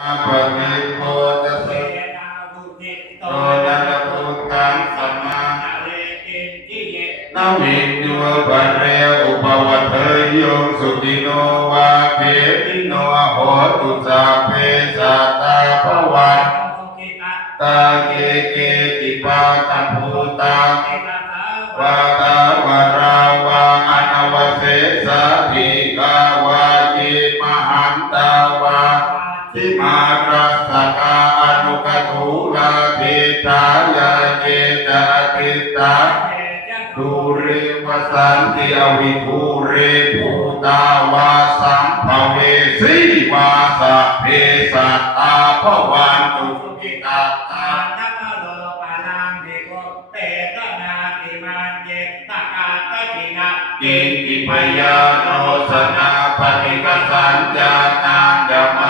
อ สันติอวิภูเรภูตาวาสัมภเวสีวาสะเพสัตตาภวันตุสุขิตาตานัมโลปานังดิโกเตตนาติมันเยตากาตตินาอิติปยาโนสนาปฏิกสัญญาณานยมัจ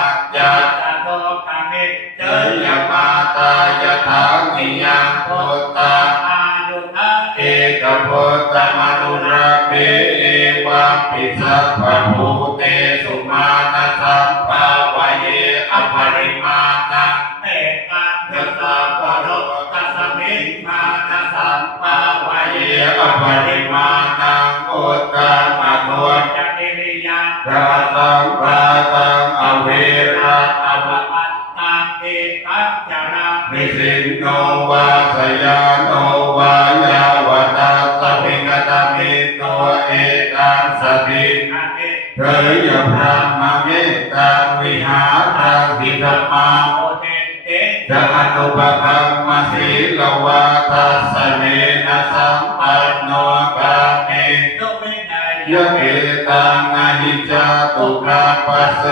จา มาวะเยเยอปริมาณังอุตตมะโนจักกิริยาราสังปาตังอเวระอววปัตตังเอตัจจานานิสินโนวาสยาโนวายาวตาสมิงกตมิตวเอตังสติเธอยพระมเมตตังวิหารังทิธรรมาโอเท จะอนุปคัมมสีลวาทัสเนนะสัมปันโนกาเมโยเมนายยะเกตังอหิจาตุขาปัสส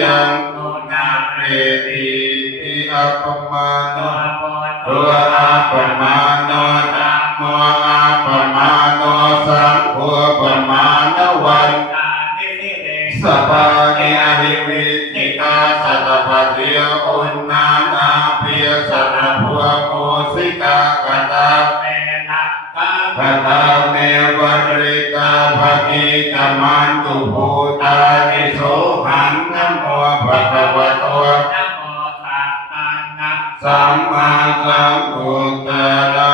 ยังโนนาเรติติอัปมาโนตัวปอตัวอาปมาโนตัมโมอาปมาโนสังโฆปมาณวันตาเตเตเนหิวิติกาสัตปะเทียอุ มันตุภูตานิโสหังนโมภะคะวะโตนะโมตัสสะนะสัมมาสัมพุทธะละ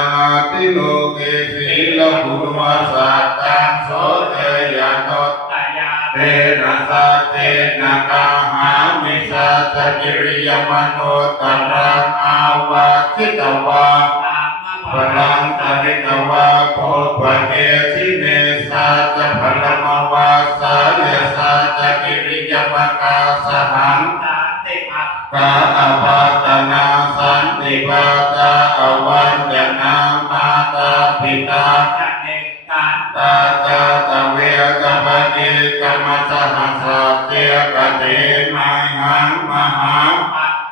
ติโลเกสิลภูมาสัตตังโสเทยะโนตายาเตนะสัจเจนะกาหามิสัจจิริยมโนตรังอาวาคิตวาตามมาพลัง ริตวาโพปะเกสิเนสัจพลมวาสาเยสัจกิริยมกาสหังตาเตอะกาอปาตนาสันติปาตาอวันยนามาตาปิตาเนกาตาตาตะเวกปฏิกรรมสหัสสะเจกะเตมังหังมหา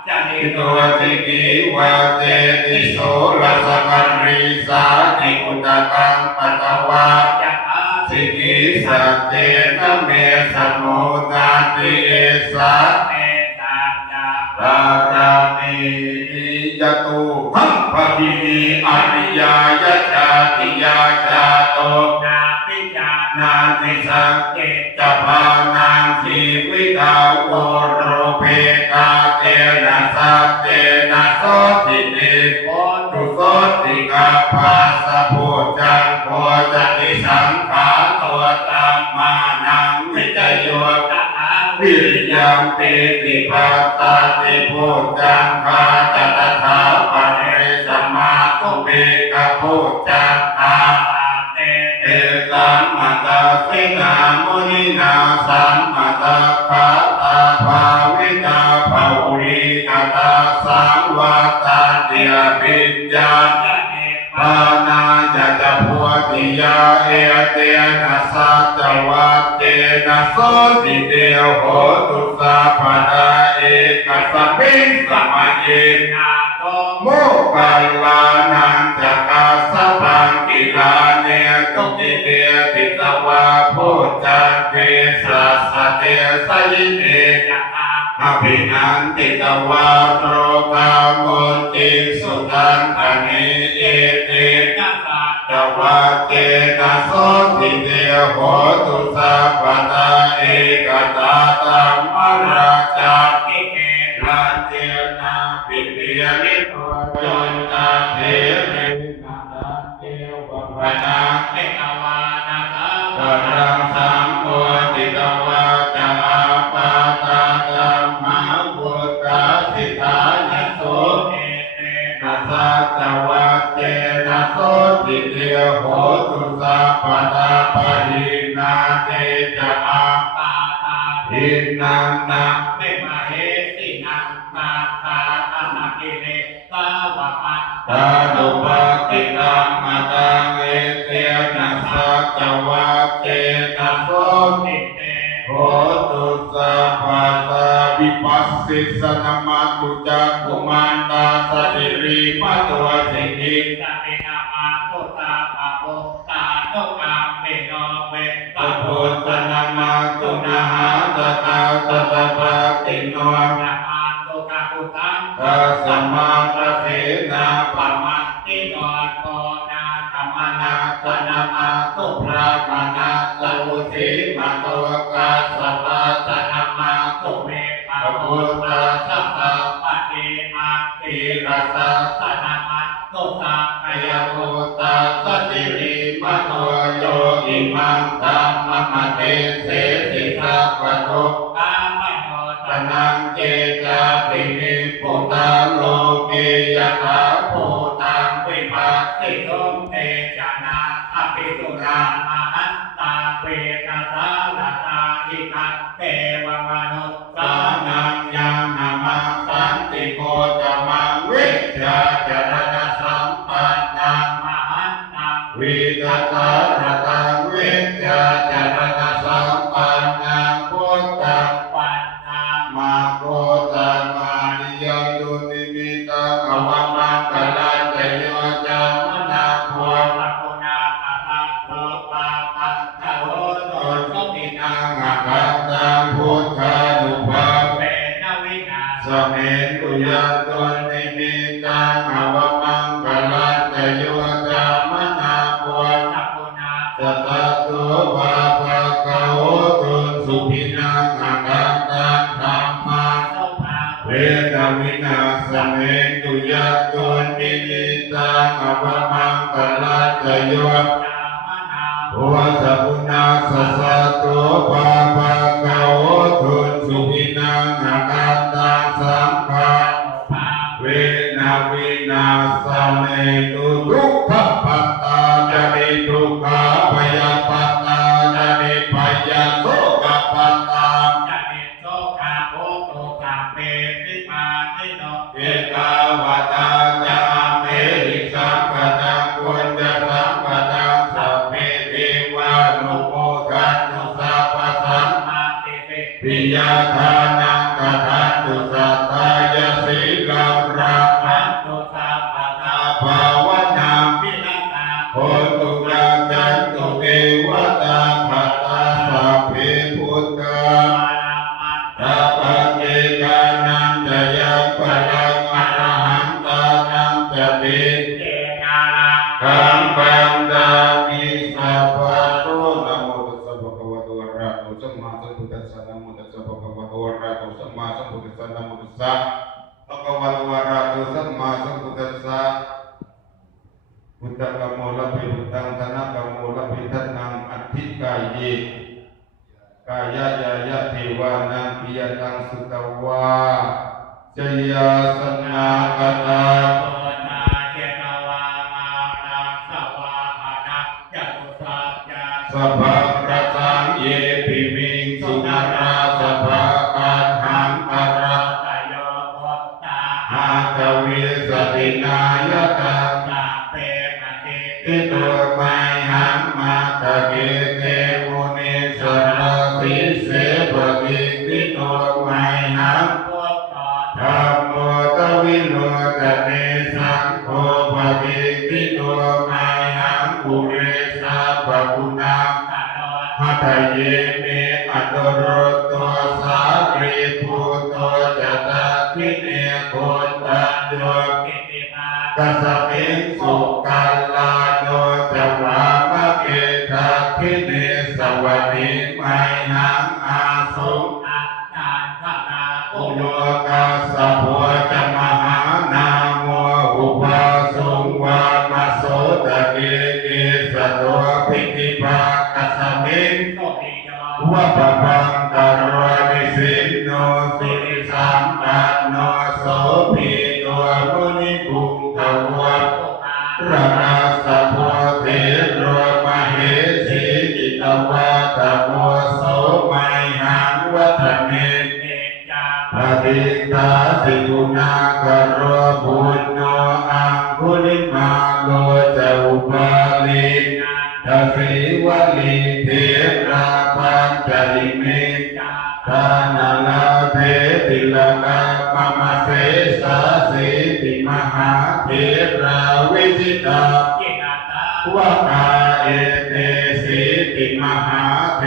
จะนิโตติกิวาเตติโสรัสกันริสา ติ ยังปิติปัตตาติโพจังคาตตถาปะเรสัมมาตุเบกะโพจังคาตาเตเอสัมมาตาสินามุนินาสัมมาตาคาตาภาวิตาภาวุริกตาสังวาตาเตียปิญญาปานาจะจะพัวติยาเอเตนะสัจวัต นะโสติเดียวโหตุสาปดาเอกัสมิงสมัยเยนาโตโมกัลลานังจักาสปังกิลาเนตุกิเตติตวาโพจันเทสัสเตสยิเนจะตาอภินันติตวาโรกามุติสุตังคเนเอเตจะตวะเกนะโสติเดียโห สัจวัเตนะโสติเตโหตุสัพตาวิปัสสิสนามาตุจักกุมันตาสติริปัตวสิหิตาเมนามาตุตาปะโพตาโนกาเมโนเวตาโพตนามาตุนาหาตาตาตตาปะติโนนามาตุตาปุตังสัมมาตเสนาปะมัตติโนโต นิเสติตาปโนกามโนตนังเจตาปินิปุตตาโลกิยตา จโยภวสัพนาสสัตโตปะปะกะโอทุนสุขินังอาตตาสัมปันเวนาวินาสเนตุทุกขปัตตาจริตุขาพยา Buddhassa datang ye. ายกัตาเปมะเตติตุไมหัมมาตะเกเตมุนิสรพิเสปะกิติตุไมหัมพุตธธรรมโมตวิโนตะเตสังโฆปะกิติตุไมหัมปุเรสาปะกุณาหะทะเย โยกาสะพวจมหานาโมอุปสุวามาโสตะเกสะตวปิติปากัสมิงวัปปังตารวิสินโสุริสัมปันโโสภิตัวมุนิภูมิตวัระนาสะพวเทโรมหสีกิตวะตะพว ปฏิตาสิกุณากโรบุญโนอังคุลิมาโลจะอุปาลีนาทสีวลีเทราปัญจริเมจาทานาลาเทติลกามมะเสสาสีติมหาเทราวิจิตาวะกาเอเตสีติมหาเท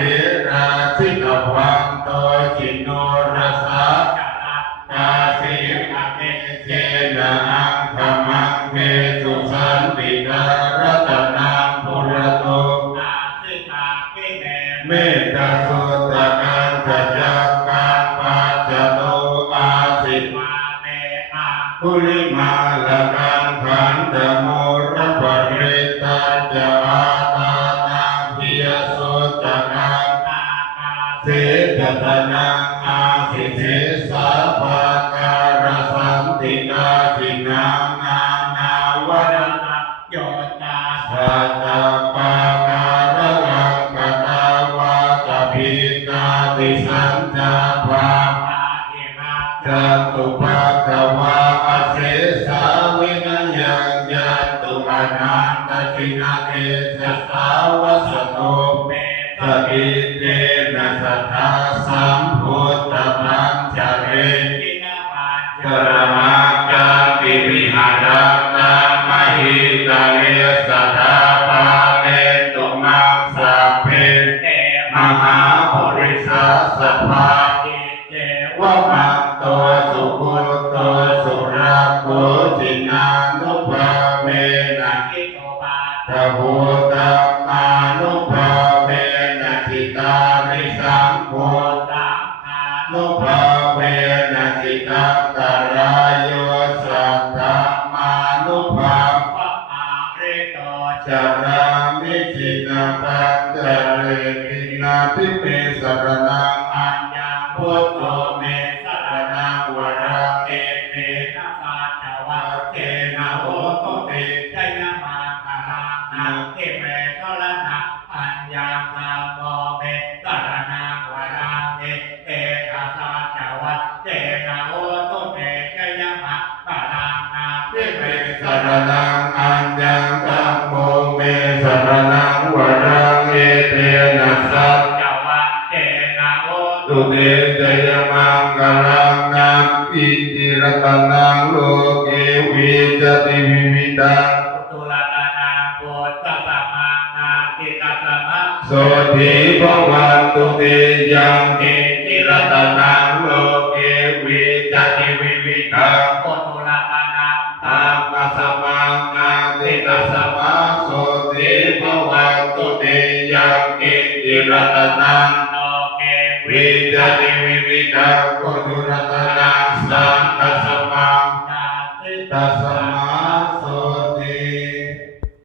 ราชิตวันโตจิโน คุลิมาลกังขันธโมรปริตัจาตานาพิยสุตนังนาคาเสกตนังอาสิเสสาภาการสันติกาสินานานาวัดนานาโยตาสัจจปาการังกตาวาตปิกาติสัญจาภ ตุภาควาอเสสาวินยังยันตุอนันตชินาเกสสาวส จารามิจินาปัญจเรตินาทิเมสรนังอัญญังพุทโธเมสรนังวรังเอเตนาคาจาวะเทนะโหตุเตไดนามาคารานาเอเมทรณะอัญญาตาโมเมสรณังวรังเอเตนาคาจาวะเจนะโหตุเมไดนามาคารานาทิเมสรนัง โสธิภวันตุเตยังเกจิรตนัง